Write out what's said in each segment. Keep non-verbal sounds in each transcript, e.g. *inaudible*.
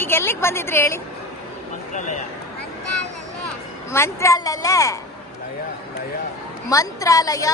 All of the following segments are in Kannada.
ಈಗ ಎಲ್ಲಿಗೆ ಬಂದಿದ್ರಿ ಹೇಳಿ? ಮಂತ್ರಾಲಯ. ಮಂತ್ರಾಲಯ ಲಯ ಲಯ. ಮಂತ್ರಾಲಯ.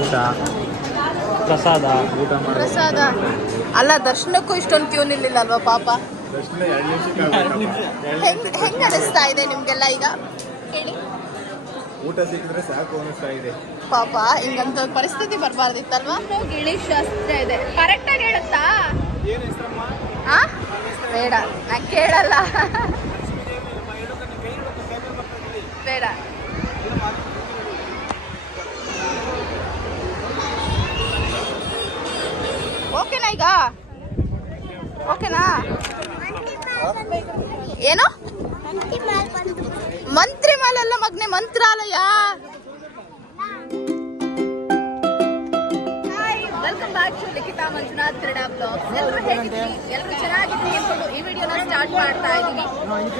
ಊಟ. ಪ್ರಸಾದ. ಊಟ ಪ್ರಸಾದ. ಅಲ್ಲ ದರ್ಶನಕ್ಕೂ ಇಷ್ಟೊಂದು ಕ್ಯೂ ನಿಲ್ಲಿಲ್ಲ ಅಲ್ವಾ ಪಾಪ ಹೆಂಗ್ ಅನಿಸ್ತಾ ಇದೆ ನಿಮ್ಗೆಲ್ಲ ಈಗ? ಹೇಳಿ. ಊಟ ಸಿಕ್ಕಿದ್ರೆ ಸಾಕು ಅನಿಸ್ತಾ ಇದೆ. ಪಾಪ ಹಿಂಗಂತ ಪರಿಸ್ಥಿತಿ ಬರಬಾರ್ದಿತ್ತಲ್ವಾ? ಗಿಳಿ ಶಾಸ್ತ್ರ ಇದೆ. ಕರೆಕ್ಟ್ ಆಗಿ ಹೇಳುತ್ತಾ? ಏನು ಹೆಸರಮ್ಮ? ಆ? ಬೇಡ ನಾ ಕೇಳಲ್ಲ. ಬೇಡ. ಓಕೆನಾ ಈಗ? ಓಕೆನಾ? ಏನು? ಮಂತ್ರಿ ಮಾಲ್ ಅಲ್ಲ ಮಗ್ನೆ Mantralaya welcome back to Likhita Manjunath ಕ್ರೀಡಾ ಬ್ಲಾಗ್ಸ್ ಎಲ್ಲರೂ ಹೇಗಿದ್ದೀರಿ ಎಲ್ಲರೂ ಚೆನ್ನಾಗಿದ್ದೀರಿ ಅಂದ್ಕೊಂಡು ಈ ವಿಡಿಯೋನ ಸ್ಟಾರ್ಟ್ ಮಾಡ್ತಾ ಇದ್ದೀವಿ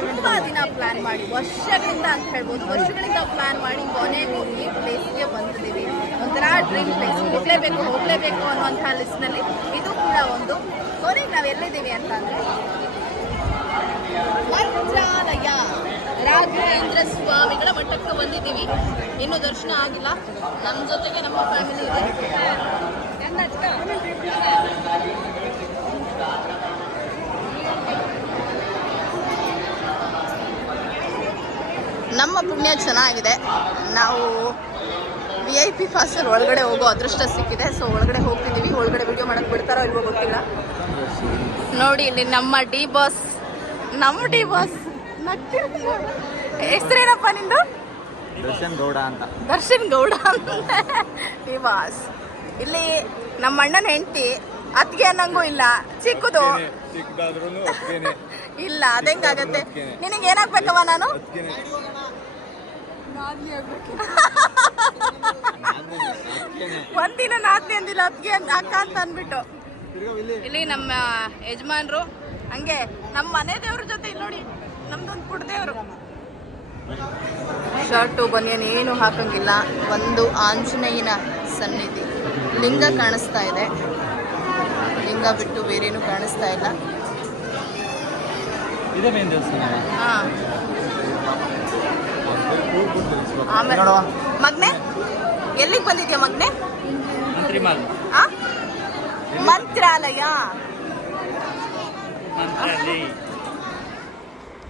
ತುಂಬಾ ದಿನ ಪ್ಲಾನ್ ಮಾಡಿ, ವರ್ಷಗಳಿಂದ ಅಂತ ಹೇಳ್ಬೋದು. ವರ್ಷಗಳಿಂದ ಪ್ಲಾನ್ ಮಾಡಿ ಕೊನೆಗೂ ಈ ಪ್ಲೇಸ್ಗೆ ಬಂದಿದ್ದೀವಿ. ಒಂಥರ ಡ್ರೀಮ್ ಪ್ಲೇಸ್ ಹೋಗ್ಲೇಬೇಕು ಹೋಗ್ಲೇಬೇಕು ಅನ್ನುವಂತಹ ಲಿಸ್ಟ್ನಲ್ಲಿ ಇದು ಕೂಡ ಒಂದು. ಕೊನೆಗೆ ನಾವು ಎಲ್ಲಿದ್ದೀವಿ ಅಂತಂದರೆ ಮಂತ್ರಾಲಯ. ರಾಘವೇಂದ್ರ ಸ್ವಾಮಿಗಳ ಮಠಕ್ಕೆ ಬಂದಿದ್ದೀವಿ. ಇನ್ನು ದರ್ಶನ ಆಗಿಲ್ಲ. ನಮ್ಮ ಜೊತೆಗೆ ನಮ್ಮ ಫ್ಯಾಮಿಲಿ ಇದೆ. ನಮ್ಮ ಪುಣ್ಯ ಚೆನ್ನಾಗಿದೆ. ನಾವು ವಿ ಐ ಪಿ ಫಾಸ್ಟಲ್ಲಿ ಒಳಗಡೆ ಹೋಗೋ ಅದೃಷ್ಟ ಸಿಕ್ಕಿದೆ. ಸೊ ಒಳಗಡೆ ಹೋಗ್ತಿದ್ದೀವಿ. ಒಳಗಡೆ ವಿಡಿಯೋ ಮಾಡಕ್ ಬಿಡ್ತಾರೋ ಇಲ್ವೋ ಗೊತ್ತಿಲ್ಲ. ನೋಡಿ, ಇಲ್ಲಿ ನಮ್ಮ ಡಿ ಬಾಸ್ ನಮ್ಮ ಡಿ ಬಾಸ್ ಹೆಸರೇನಪ್ಪ ನಿಂದು? ದರ್ಶನ್ ಗೌಡ ಅಂತ. ದರ್ಶನ್ ಗೌಡ ನಿವಾಸ್. ಇಲ್ಲಿ ನಮ್ಮ ಅಣ್ಣನ ಹೆಂಡತಿ ಅತ್ತಿಗೆ ಅನ್ನಂಗೂ ಇಲ್ಲ ಚಿಕ್ಕದು. ಇಲ್ಲ ಅದಂಗಾಗತ್ತೆ ನಿನಗೆ ಏನಾಗ್ಬೇಕವ ನಾನು? ಒಂದಿನ ನಾದ್ನಿ ಅಂದಿಲ್ಲ ಅತ್ತಿಗೆ ಅಂತ ಅಕ್ಕ ಅಂತ ಅಂದ್ಬಿಟ್ಟು. ಇಲ್ಲಿ. ನಮ್ಮ ಯಜಮಾನ್ರು ಹಂಗೆ ನಮ್ಮ ಮನೆ ದೇವ್ರ ಜೊತೆ ಇಲ್ಲಿ ನೋಡಿ. ನಮ್ದೊಂದು ಪುಟ್ಟ ದೇವ್ರು. ಶರ್ಟು ಬನಿಯನ್ ಏನು ಹಾಕಂಗಿಲ್ಲ. ಒಂದು ಆಂಜನೇಯನ ಸನ್ನಿಧಿ. ಲಿಂಗ ಕಾಣಿಸ್ತಾ ಇದೆ. ಲಿಂಗ ಬಿಟ್ಟು ಬೇರೇನು ಕಾಣಿಸ್ತಾ ಇಲ್ಲ. ಆಮೇಲೆ ಮಗ್ನೆ? ಎಲ್ಲಿಗೆ ಬಂದಿದ್ಯಾ ಮಗ್ನೆ? ಮಂತ್ರಾಲಯ.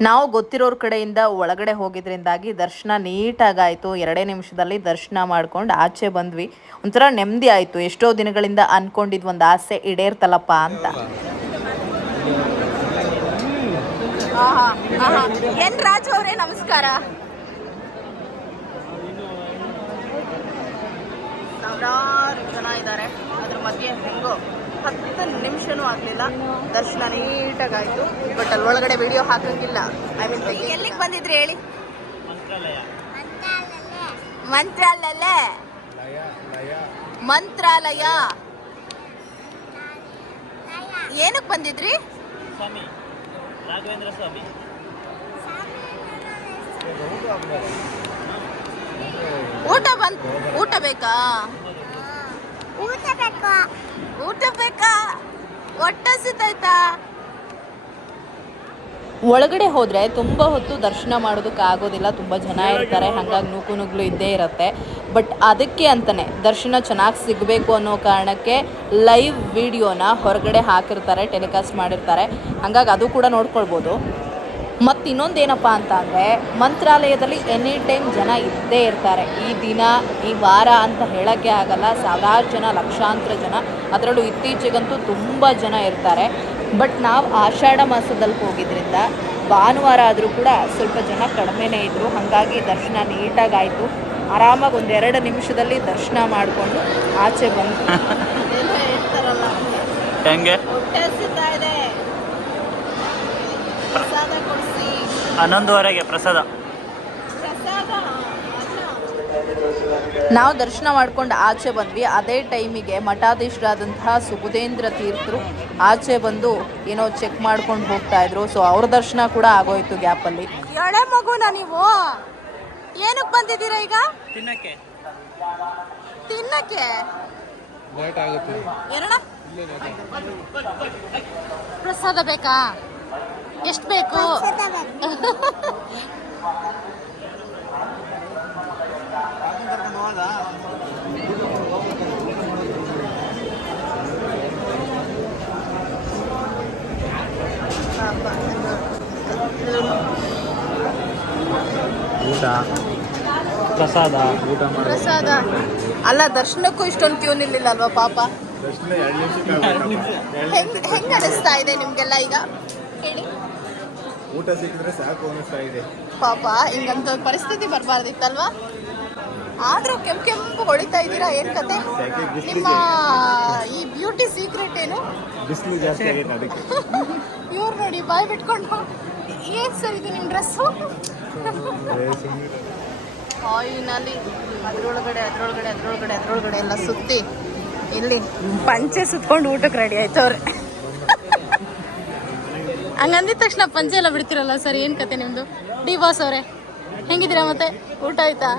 ನಾವು ಗೊತ್ತಿರೋರ ಕಡೆಯಿಂದ ಒಳಗಡೆ ಹೋಗಿದ್ರಿಂದಾಗಿ ದರ್ಶನ ನೀಟಾಗಾಯಿತು. ಎರಡೇ ನಿಮಿಷದಲ್ಲಿ ದರ್ಶನ ಮಾಡ್ಕೊಂಡು ಆಚೆ ಬಂದ್ವಿ. ಒಂಥರ ನೆಮ್ಮದಿ ಆಯಿತು. ಎಷ್ಟೋ ದಿನಗಳಿಂದ ಅನ್ಕೊಂಡಿದ್ ಒಂದು ಆಸೆ ಈಡೇರ್ತಲ್ಲಪ್ಪ ಅಂತ. ಎನ್ ಅವರೇ, ನಮಸ್ಕಾರ. ಸಾವಿರಾರು ಜನ ಇದ್ದಾರೆ. ಅದ್ರ ಮಧ್ಯೆ ಹೆಂಗೋ. ಹತ್ತು ನಿಮಿಷನೂ ಆಗಲಿಲ್ಲ. ದರ್ಶನ ನೀಟಾಗಾಯಿತು. ಬಟ್ ಅಲ್ಲಿ ಒಳಗಡೆ ವಿಡಿಯೋ ಹಾಕಂಗಿಲ್ಲ ಐ ಮೀನ್ ಎಲ್ಲಿಗೆ ಬಂದಿದ್ರಿ ಹೇಳಿ? ಮಂತ್ರಾಲಯ. ಮಂತ್ರಾಲಯ ಲಯ ಲಯ ಮಂತ್ರಾಲಯ. ಏನಕ್ಕೆ ಬಂದಿದ್ರಿ? ಸ್ವಾಮಿ. ರಾಘವೇಂದ್ರ ಸ್ವಾಮಿ. ಊಟ ಬಂತು ಊಟ ಬೇಕಾ? ಊಟ ಬೇಕಾ? ಹೊಟ್ಟೆ ಸಿತಾಯ್ತಾ ಒಳಗಡೆ ಹೋದರೆ ತುಂಬ ಹೊತ್ತು ದರ್ಶನ ಮಾಡೋದಕ್ಕಾಗೋದಿಲ್ಲ ತುಂಬ ಜನ ಇರ್ತಾರೆ, ಹಾಗಾಗಿ ನೂಕು ನುಗ್ಲು ಇದ್ದೇ ಇರುತ್ತೆ. ಬಟ್ ಅದಕ್ಕೆ ಅಂತಲೇ ದರ್ಶನ ಚೆನ್ನಾಗಿ ಸಿಗಬೇಕು ಅನ್ನೋ ಕಾರಣಕ್ಕೆ ಲೈವ್ ವಿಡಿಯೋನ ಹೊರಗಡೆ ಹಾಕಿರ್ತಾರೆ ಟೆಲಿಕಾಸ್ಟ್ ಮಾಡಿರ್ತಾರೆ. ಹಾಗಾಗಿ ಅದು ಕೂಡ ನೋಡ್ಕೊಳ್ಬೋದು. ಮತ್ತು ಇನ್ನೊಂದೇನಪ್ಪ ಅಂತ ಅಂದರೆ ಮಂತ್ರಾಲಯದಲ್ಲಿ ಎನಿ ಟೈಮ್ ಜನ ಇದ್ದೇ ಇರ್ತಾರೆ. ಈ ದಿನ ಈ ವಾರ ಅಂತ ಹೇಳೋಕ್ಕೆ ಆಗಲ್ಲ. ಸಾವಿರಾರು ಜನ ಲಕ್ಷಾಂತರ ಜನ ಅದರಲ್ಲೂ ಇತ್ತೀಚೆಗಂತೂ ತುಂಬ ಜನ ಇರ್ತಾರೆ. ಬಟ್ ನಾವು ಆಷಾಢ ಮಾಸದಲ್ಲಿ ಹೋಗಿದ್ದರಿಂದ ಭಾನುವಾರ ಆದರೂ ಕೂಡ ಸ್ವಲ್ಪ ಜನ ಕಡಿಮೆನೇ ಇದ್ದರು ಹಾಗಾಗಿ ದರ್ಶನ ನೀಟಾಗಾಯಿತು. ಆರಾಮಾಗಿ ಒಂದೆರಡು ನಿಮಿಷದಲ್ಲಿ ದರ್ಶನ ಮಾಡಿಕೊಂಡು ಆಚೆ ಬಂದು *laughs* ಏನೋ ಹೇಳ್ತಾರಲ್ಲ ಹೆಂಗೆ ಹೊಟ್ಟೆ ಹಸಿತಾ ಇದೆ ಪ್ರಸಾದ ಕೊಡಿಸಿ. ಹನ್ನೊಂದುವರೆಗೆ ಪ್ರಸಾದ. ಪ್ರಸಾದ? ನಾವು ದರ್ಶನ ಮಾಡ್ಕೊಂಡು ಆಚೆ ಬಂದ್ವಿ. ಅದೇ ಟೈಮಿಗೆ ಮಠಾಧೀಶರಾದಂತಹ ಸುಬುಧೇಂದ್ರ ತೀರ್ಥರು ಆಚೆ ಬಂದು ಏನೋ ಚೆಕ್ ಮಾಡ್ಕೊಂಡು ಹೋಗ್ತಾ ಇದ್ರು. ಸೊ ಅವ್ರ ದರ್ಶನ ಕೂಡ ಆಗೋಯ್ತು ಗ್ಯಾಪಲ್ಲಿ ಎಳೆ ಮಗುನ ನೀವು? ಏನಕ್ಕೆ ಬಂದಿದ್ದೀರಾ ಈಗ? ತಿನ್ನಕ್ಕೆ. ತಿನ್ನಕ್ಕೆ? ಪ್ರಸಾದ ಬೇಕಾ? ಎಷ್ಟು ಬೇಕು? ಊಟ. ಪ್ರಸಾದ ಊಟ ಪ್ರಸಾದ. ಅಲ್ಲ ದರ್ಶನಕ್ಕೂ ಇಷ್ಟೊಂದು ಕ್ಯೂ ನಿಲ್ಲಿಲ್ಲ ಅಲ್ವಾ ಪಾಪ? ಹೆಂಗ್ ಅನಿಸ್ತಾ ಇದೆ ನಿಮ್ಗೆಲ್ಲ ಈಗ? ಹೇಳಿ? ಊಟ ಸಿಕ್ಕಿದ್ರೆ ಸಾಕು ಅನಿಸ್ತಾ ಇದೆ. ಪಾಪ ಹಿಂಗಂತ ಪರಿಸ್ಥಿತಿ ಬರಬಾರ್ದಿತ್ತಲ್ವಾ? ಆದ್ರೂ ಕೆಂಪು ಕೆಂಪು ಹೊಳಿತಾ ಇದ್ದೀರಾ ಏನ್ ಕತೆ? ನಿಮ್ಮ ಈ ಬ್ಯೂಟಿ ಸೀಕ್ರೆಟ್ ಏನು? ಬಿಸಿಲು ಜಾಸ್ತಿ ಆಗೈತೆ ಅದಕ್ಕೆ. *laughs* ಇವ್ರು ನೋಡಿ ಬಾಯ್ ಬಿಟ್ಕೊಂಡು. ಏನ್ ಸರ್ ಇದು ನಿಮ್ ಡ್ರೆಸ್ಸು? ಆಯಿನಲ್ಲಿ ಅದ್ರೊಳಗಡೆ ಅದ್ರೊಳಗಡೆ ಅದ್ರೊಳಗಡೆ ಅದ್ರೊಳಗಡೆ ಎಲ್ಲ ಸುತ್ತಿ ಇಲ್ಲಿ ಪಂಚೆ ಸುತ್ಕೊಂಡು ಊಟಕ್ಕೆ ರೆಡಿ ಆಯ್ತವ್ರೆ. ಹಂಗಂದಿದ ತಕ್ಷಣ ಪಂಚೆ ಎಲ್ಲ ಬಿಡ್ತಿರಲ್ಲ ಸರ್ ಏನ್ ಕತೆ ನಿಮ್ದು? ಡಿ ಬಾಸ್ ಅವರೇ. ಹೆಂಗಿದ್ದೀರಾ ಮತ್ತೆ? ಊಟ ಆಯ್ತಾ?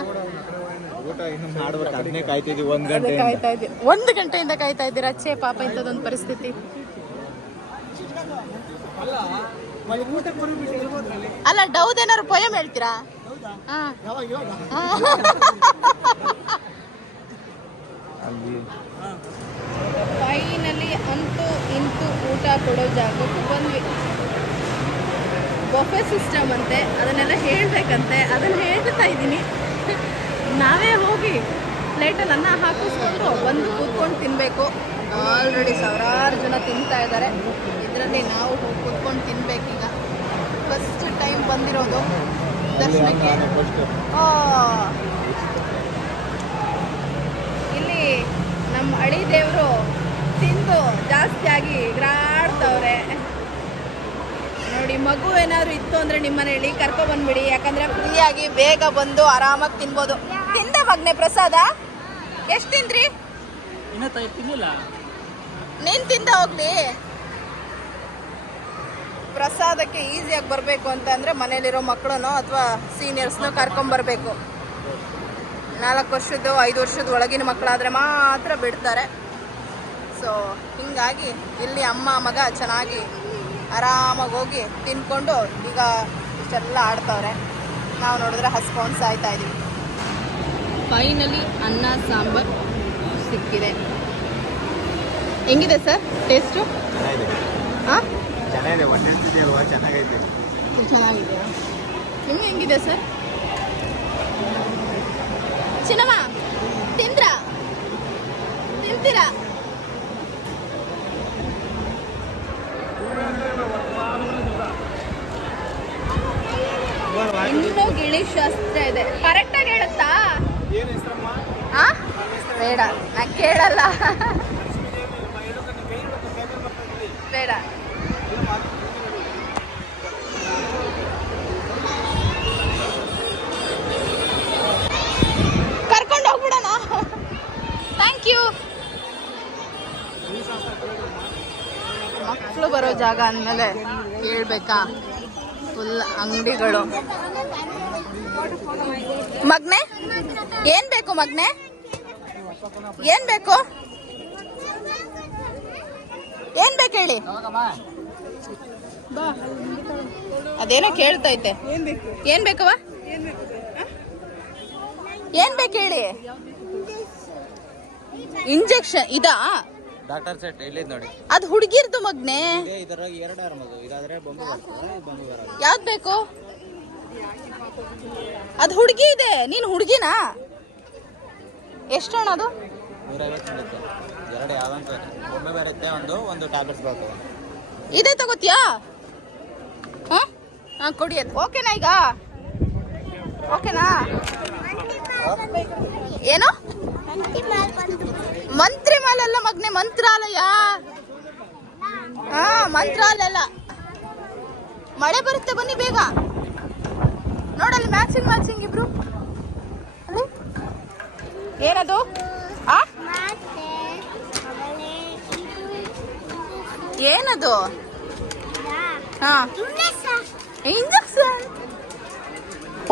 ಕಾಯ್ತಾ ಇದ್ದೀವಿ. ಒಂದು ಗಂಟೆಯಿಂದ ಕಾಯ್ತಾ ಇದ್ದೀರಾ? ಅಚ್ಚೆ ಪಾಪ ಇಂಥದ್ದೊಂದು ಪರಿಸ್ಥಿತಿ. ಅಲ್ಲ ಡೌದ್ ಏನಾದ್ರು ಪೊಯಮ್ ಹೇಳ್ತೀರಾ? ಹಾ. ಹಾ. ಅಲ್ಲಿ. ಫೈನಲಿ ಅಂತೂ ಇಂತೂ ಊಟ ಕೊಡೋ ಜಾಗಕ್ಕೆ ಬಂದ್ವಿ. ಬೊಫೆ ಸಿಸ್ಟಮ್ ಅಂತೆ, ಅದನ್ನೆಲ್ಲ ಹೇಳಬೇಕಂತೆ, ಅದನ್ನು ಹೇಳ್ತಾ ಇದ್ದೀನಿ. ನಾವೇ ಹೋಗಿ ಪ್ಲೇಟಲ್ಲಿ ಅನ್ನ ಹಾಕಿಸ್ಕೊಂಡು ಬಂದು ಕೂತ್ಕೊಂಡು ತಿನ್ನಬೇಕು ಆಲ್ರೆಡಿ ಸಾವಿರಾರು ಜನ ತಿಂತಾ ಇದ್ದಾರೆ. ಇದರಲ್ಲಿ ನಾವು ಹೋಗಿ ಕೂತ್ಕೊಂಡು ತಿನ್ಬೇಕೀಗ ಫಸ್ಟ್ ಟೈಮ್ ಬಂದಿರೋದು. ದರ್ಶನಕ್ಕೆ. ಇಲ್ಲಿ ನಮ್ಮ ಅಳಿ ದೇವರು ತಿಂದು ಜಾಸ್ತಿಯಾಗಿ ಎಗರಾಡ್ತವ್ರೆ ನೋಡಿ ಮಗು ಏನಾದ್ರು ಇತ್ತು ಅಂದ್ರೆ ನಿಮ್ಮ ಮನೆಯಲ್ಲಿ ಕರ್ಕೊ ಬಂದ್ಬಿಡಿ ಯಾಕಂದ್ರೆ ಫ್ರೀಯಾಗಿ ಬೇಗ ಬಂದು ಆರಾಮಾಗಿ ತಿನ್ಬೋದು. ತಿಂದ ಮಗ್ನೆ ಪ್ರಸಾದ? ಎಷ್ಟು ತಿಂದ್ರಿ? ನೀನ್ ತಿಂದ ಹೋಗ್ಲಿ. ಪ್ರಸಾದಕ್ಕೆ ಈಸಿಯಾಗಿ ಬರಬೇಕು ಅಂತಂದ್ರೆ ಮನೇಲಿರೋ ಮಕ್ಕಳನ್ನು ಅಥವಾ ಸೀನಿಯರ್ಸ್ನ ಕರ್ಕೊಂಬರ್ಬೇಕು ನಾಲ್ಕು ವರ್ಷದ್ದು ಐದು ವರ್ಷದ ಒಳಗಿನ ಮಕ್ಕಳಾದ್ರೆ ಮಾತ್ರ ಬಿಡ್ತಾರೆ. ಸೊ ಹಿಂಗಾಗಿ ಇಲ್ಲಿ ಅಮ್ಮ ಮಗ ಚೆನ್ನಾಗಿ ಆರಾಮಾಗಿ ಹೋಗಿ ತಿನ್ಕೊಂಡು ಈಗ ಇಷ್ಟೆಲ್ಲ ಆಡ್ತವ್ರೆ. ನಾವು ನೋಡಿದ್ರೆ ಹಸ್ಕೊಂಡು ಸಾಯ್ತಾ ಇದೀವಿ. ಫೈನಲಿ ಅನ್ನ ಸಾಂಬಾರ್ ಸಿಕ್ಕಿದೆ. ಹೆಂಗಿದೆ ಸರ್ ಟೇಸ್ಟು ಚೆನ್ನಾಗಿದೆ. ಹಾಂ? ಚೆನ್ನಾಗಿದೆ. ಅಲ್ವಾ? ಚೆನ್ನಾಗೈತೆ. ಚೆನ್ನಾಗಿದೆಯಾ ನಿಮ್ಗೆ ಹೆಂಗಿದೆ ಸರ್? ಚಿನ್ನಮ್ಮ ತಿಂದ್ರಾ? ತಿಂತೀರಾ? ಇನ್ನೂ ಗಿಳಿ ಶಾಸ್ತ್ರ ಇದೆ. ಕರೆಕ್ಟಾಗಿ ಹೇಳುತ್ತಾ? ಆ? ಬೇಡ. ನಾ ಕೇಳಲ್ಲ. ಬೇಡ. ಕರ್ಕೊಂಡು ಹೋಗ್ಬಿಡೋಣ. ಥ್ಯಾಂಕ್ ಯು ಮಕ್ಕಳು ಬರೋ ಜಾಗ ಅಂದಮೇಲೆ ಹೇಳ್ಬೇಕಾ? ಫುಲ್ ಅಂಗಡಿಗಳು. ಮಗ್ನೆ? ಏನ್ ಬೇಕು ಮಗ್ನೆ? ಏನ್ ಬೇಕು? ಏನ್ ಬೇಕು ಹೇಳಿ? ಅದೇನೋ ಕೇಳ್ತೈತೆ. ಏನ್ ಬೇಕವ ಏನ್ ಬೇಕು ಹೇಳಿ? ಇಂಜೆಕ್ಷನ್, ಇದಾ? ಡಾಕ್ಟರ್ ಸೆಟ್ ಎಲ್ಲಿದ್ ನೋಡಿ. ಅದು ಹುಡುಗಿರ್ದು ಮಗ್ನೆ? ಇದೇ ಇದರಾಗ ಎರಡು ಮಗು ಇದಾದ್ರೆ ಬೊಂಬು ಬರ್ತದೆ ಬೊಂಬು ಯಾವ್ದು ಬೇಕು? ಅದು ಹುಡುಗಿ ಇದೆ. ನೀನು ಹುಡುಗಿನಾ? ಎಷ್ಟಣ್ಣ ಅದು? ನೂರೈವತ್ತು ಬರುತ್ತೆ ಎರಡು ಯಾವಂತ ಬೊಂಬೆ ಬರುತ್ತೆ ಒಂದು ಒಂದು ಟ್ಯಾಬ್ಲೆಟ್ಸ್ ಬರ್ತವೆ. ಇದೇ ತಗೋತಿಯಾ? ಹಾಂ? ಹಾಂ ಕೊಡಿ ಅದು. ಓಕೆನಾ ಈಗ? ಓಕೆನಾ? ಏನು? ಮಂತ್ರಿ ಮಾಲಲ್ಲ ಮಗ್ನೆ ಮಂತ್ರಾಲಯ. ಹಾ ಮಂತ್ರಾಲಯ ಅಲ್ಲ ಮಳೆ ಬರುತ್ತೆ ಬನ್ನಿ ಬೇಗ. ನೋಡಲ್ಲಿ ಮ್ಯಾಚಿಂಗ್ ಮ್ಯಾಚಿಂಗ್ ಇಬ್ರು. ಅಲ್ಲಿ ಏನದು? ಆ? ಏನದು? ಹಾ. ಇಂಜೆಕ್ಷನ್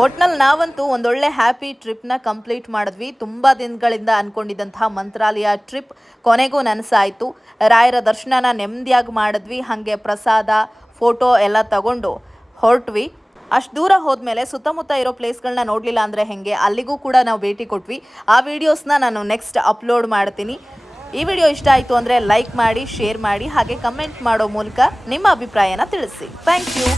ಒಟ್ನಲ್ಲಿ ನಾವಂತೂ ಒಂದೊಳ್ಳೆ ಹ್ಯಾಪಿ ಟ್ರಿಪ್ನ ಕಂಪ್ಲೀಟ್ ಮಾಡಿದ್ವಿ. ತುಂಬ ದಿನಗಳಿಂದ ಅಂದ್ಕೊಂಡಿದ್ದಂತಹ ಮಂತ್ರಾಲಯ ಟ್ರಿಪ್ ಕೊನೆಗೂ ನನಸಾಯಿತು. ರಾಯರ ದರ್ಶನನ ನೆಮ್ಮದಿಯಾಗಿ ಮಾಡಿದ್ವಿ. ಹಾಗೆ ಪ್ರಸಾದ ಫೋಟೋ ಎಲ್ಲ ತಗೊಂಡು ಹೊರಟ್ವಿ. ಅಷ್ಟು ದೂರ ಹೋದ್ಮೇಲೆ ಸುತ್ತಮುತ್ತ ಇರೋ ಪ್ಲೇಸ್ಗಳನ್ನ ನೋಡಲಿಲ್ಲ ಅಂದರೆ ಹೆಂಗೆ? ಅಲ್ಲಿಗೂ ಕೂಡ ನಾವು ಭೇಟಿ ಕೊಟ್ವಿ. ಆ ವಿಡಿಯೋಸ್ನ ನಾನು ನೆಕ್ಸ್ಟ್ ಅಪ್ಲೋಡ್ ಮಾಡ್ತೀನಿ. ಈ ವಿಡಿಯೋ ಇಷ್ಟ ಆಯಿತು ಅಂದರೆ ಲೈಕ್ ಮಾಡಿ ಶೇರ್ ಮಾಡಿ, ಹಾಗೆ ಕಮೆಂಟ್ ಮಾಡೋ ಮೂಲಕ ನಿಮ್ಮ ಅಭಿಪ್ರಾಯನ ತಿಳಿಸಿ. Thank you